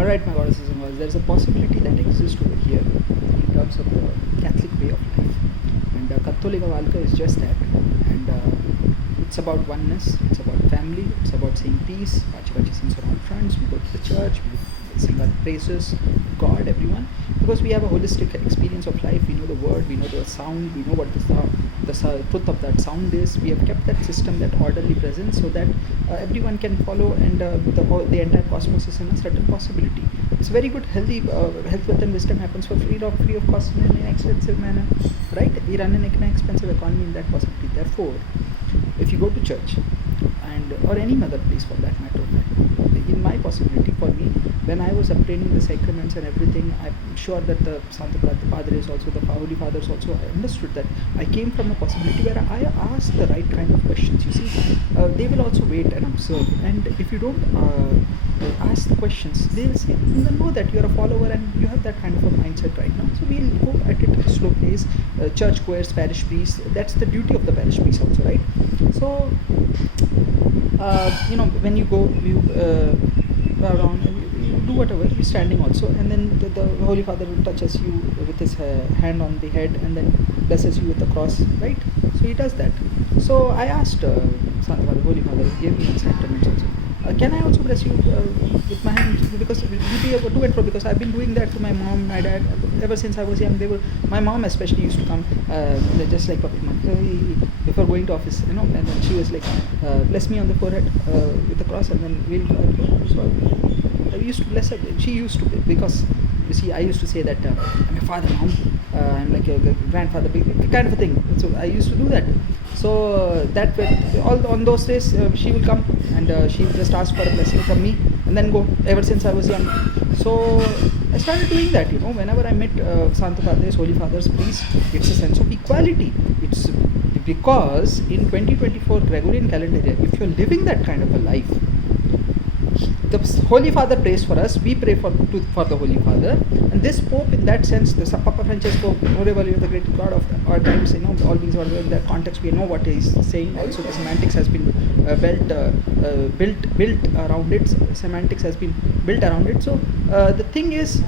Alright, my goddesses and gods, there's a possibility that exists over here in terms of the Catholic way of life. And Cattolica Valka is just that. And it's about oneness, it's about family, it's about saying peace, Pachi Pachi sings on all fronts, we go to the church, we sing our praises, God, everyone. Because we have a holistic experience of life, we know the word, we know the sound, we know what the truth of that sound is. We have kept that system, that orderly presence, so that everyone can follow, and the entire cosmos is in a certain possibility. It's very good, healthy, health, wealth and wisdom happens for free of cost in an inexpensive manner, right? We run an inexpensive economy in that possibility. Therefore, if you go to church, and or any other place for that matter, in my possibility, for me, when I was obtaining the sacraments and everything, I'm sure that the Santa Padres also, the Holy Fathers also understood that I came from a possibility where I asked the right kind of questions. You see, they will also wait and observe, and if you don't ask the questions, they will say, they'll know that you're a follower and you have that kind of a mindset right now. So we'll go at it at a slow pace. Church choirs, parish priests, that's the duty of the parish priest also, right? So when you go, you around, you do whatever, you're standing also, and then the Holy Father touches you with his hand on the head and then blesses you with the cross, right? So he does that. So I asked Santa Father, Holy Father, he gave me the sacraments also. Can I also bless you with my hand? Because we'll be able to and fro, because I've been doing that to my mom, my dad, ever since I was young. My mom especially used to come, just like before going to office, and then she was like, bless me on the forehead with the cross, and then we'll go. So I used to bless her. She used to, because you see, I used to say that I'm a father, mom, I'm like a grandfather, kind of a thing. So I used to do that. So that way, all on those days, she will come and she will just ask for a blessing from me and then go, ever since I was young. So I started doing that, whenever I met Santa Padres, Holy Fathers, priests, it's a sense of equality. It's because in 2024 Gregorian calendar year, if you're living that kind of a life, the Holy Father prays for us, we pray for the Holy Father, and this Pope, in that sense, the Papa Francesco, the great God of our times, all these are in that context, we know what he's saying. Also, the semantics has been built around it. Semantics has been built around it. So the thing is,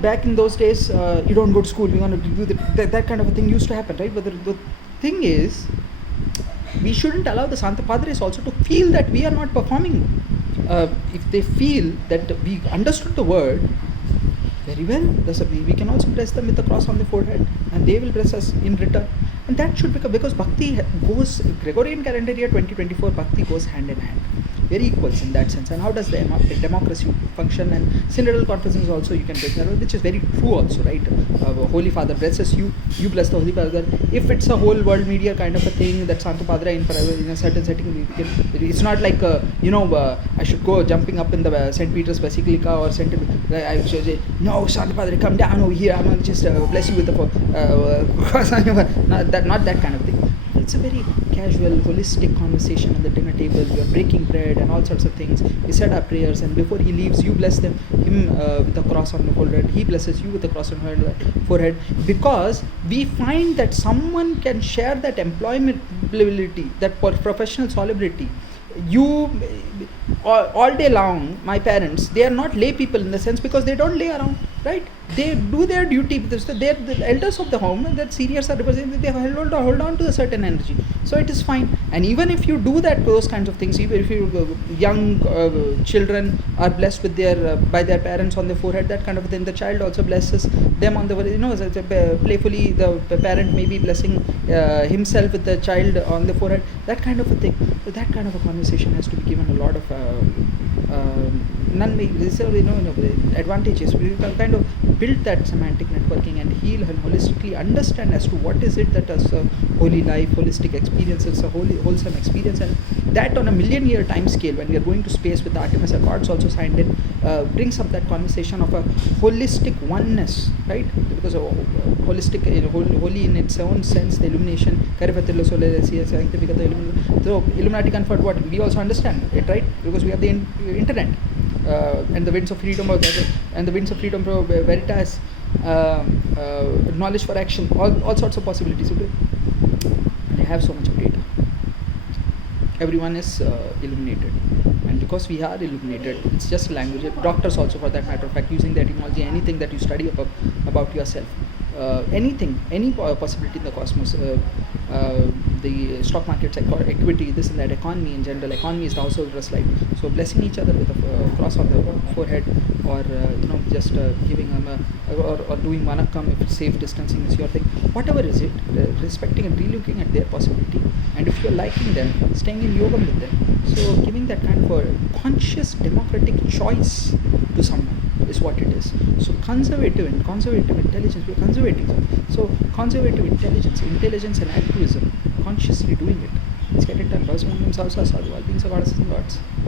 back in those days, you don't go to school, we're going to do that kind of a thing used to happen, right? But the thing is, we shouldn't allow the Santa Padres also to feel that we are not performing. If they feel that we understood the word very well, we can also bless them with the cross on the forehead, and they will bless us in return. And that should become, because Bhakti goes, Gregorian calendar year 2024, Bhakti goes hand in hand, very equals in that sense. And how does the democracy function? And synodal conferences also you can take that, which is very true also, right? Holy Father blesses you, you bless the Holy Father. If it's a whole world media kind of a thing, that Santa Padre in a certain setting, it's not like I should go jumping up in the St. Peter's Basilica or I should say, no, Santa Padre, come down over here, I'm going to just bless you with the cross on your not that kind of thing. It's a very casual, holistic conversation on the dinner table. We are breaking bread and all sorts of things. We said our prayers, and before he leaves, you bless him with the cross on the forehead. He blesses you with the cross on the forehead, because we find that someone can share that employability, that professional solubility. You all day long, my parents, they are not lay people in the sense, because they don't lay around, right? They do their duty. They're the elders of the home, that seniors are represented. They hold on to a certain energy, so it is fine. And even if you do that, those kinds of things, even if young children are blessed with by their parents on the forehead, that kind of thing, the child also blesses them on the playfully, the parent may be blessing himself with the child on the forehead, that kind of a thing. So that kind of a conversation has to be given a lot of advantages. We can kind of build that semantic networking and heal and holistically understand as to what is it that is a holy life, holistic experience, it's a wholesome experience, and that on a million-year time scale, when we are going to space with the Artemis Accords also signed in, brings up that conversation of a holistic oneness, right? Because holistic, holy in its own sense, the illumination, so Illuminati conferred what? We also understand it, right? Because we have the internet. And the winds of freedom and the winds of freedom veritas, knowledge for action, all sorts of possibilities. Okay? And I have so much of data. Everyone is illuminated, and because we are illuminated. It's just language. Doctors also, for that matter of fact, using the etymology, anything that you study about yourself, anything, any possibility in the cosmos, the stock markets, equity, this and that, economy in general. Economy is the household trust life. So blessing each other with a cross on the forehead, or just giving them or doing manakam if safe distancing is your thing. Whatever is it, respecting and relooking at their possibility, and if you're liking them, staying in yogam with them. So giving that kind of a conscious democratic choice to someone is what it is. So conservative intelligence, we're conservative. So conservative intelligence and altruism, consciously doing it. Let's get it done. All beings are goddesses and gods.